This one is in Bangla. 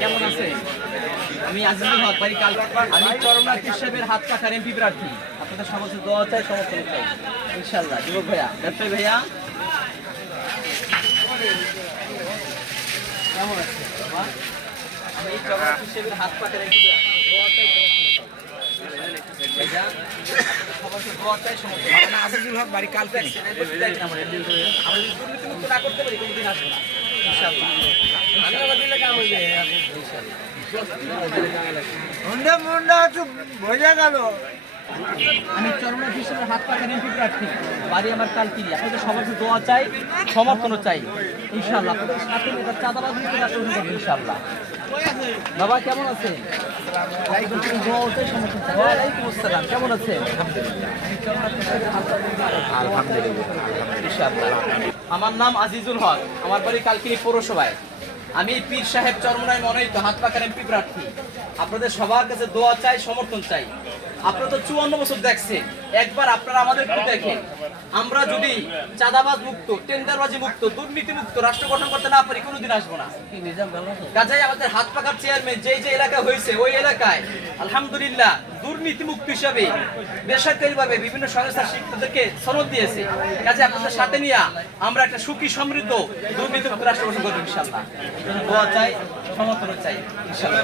কেমন আছে? আমি আজিজুল হক বাড়ি কাল আমি চরমনাথ সাহেবের হাত কাটার এমপি প্রার্থী। আপনাদের সমস্ত দোয়া চাই সমর্থন চাই। ইনশাল্লাহ যুবক ভাইয়া ব্যবসায়ী ভাইয়া। কেমন আছে? আমি চরমনাথ সাহেবের হাত কাটার এমপি দোয়া চাই সমর্থন চাই। ভাইয়া, আপনাদের সমস্ত দোয়া চাই সমর্থন চাই। আজিজুল হক বাড়ি কাল আমরা যদি দুর্নীতিমুক্ত না করতে পারি কোনোদিন আসব না। ইনশাল্লাহ মুন্ডা মুন্ডা একটু বোঝা গেল। আমি চরমনাথ হিসেবে হাত পাখের এমপি প্রার্থী বাড়ি আমার কালকিরি আপনাদের সবার কাছে দোয়া চাই সমর্থনও চাই ইনশাল্লাহ আপনাদের সাথে নেতার চাঁদাবাদ রাষ্ট্র ইনশাল্লাহ বাবা কেমন আছেন? আসসালাম। কেমন আছেন। আমার নাম আজিজুল হক। আমার বাড়ি কালকিনি পৌরসভায়। আমি পীর সাহেব চরমনায় মনোনীত হাত পাকার এমপি প্রার্থী আপনাদের সবার কাছে দোয়া চাই, সমর্থন চাই। আপনারা তো চুয়ান্ন বছর দেখছেন। একবার আপনারা আমাদের একটু দেখেন। আমরা যদি চাঁদাবাজ মুক্ত, টেন্ডারবাজি মুক্ত দুর্নীতি মুক্ত রাষ্ট্র গঠন করতে না পারি, কোনোদিন আসব না। কাজেই আমাদের হাত পাকার চেয়ারম্যান যেই যে এলাকা হয়েছে, ওই এলাকায় আলহামদুলিল্লাহ দুর্নীতি মুক্ত হিসাবে বেসরকারি ভাবে বিভিন্ন সংস্থার শিক্ষকদেরকে সনদ দিয়েছে। কাজে আপনাদের সাথে নিয়ে আমরা একটা সুখী, সমৃদ্ধ দুর্নীতি মুক্ত রাষ্ট্র গঠন করব ইনশাল্লাহ চাই সমর্থন চাই ইনশাল্লাহ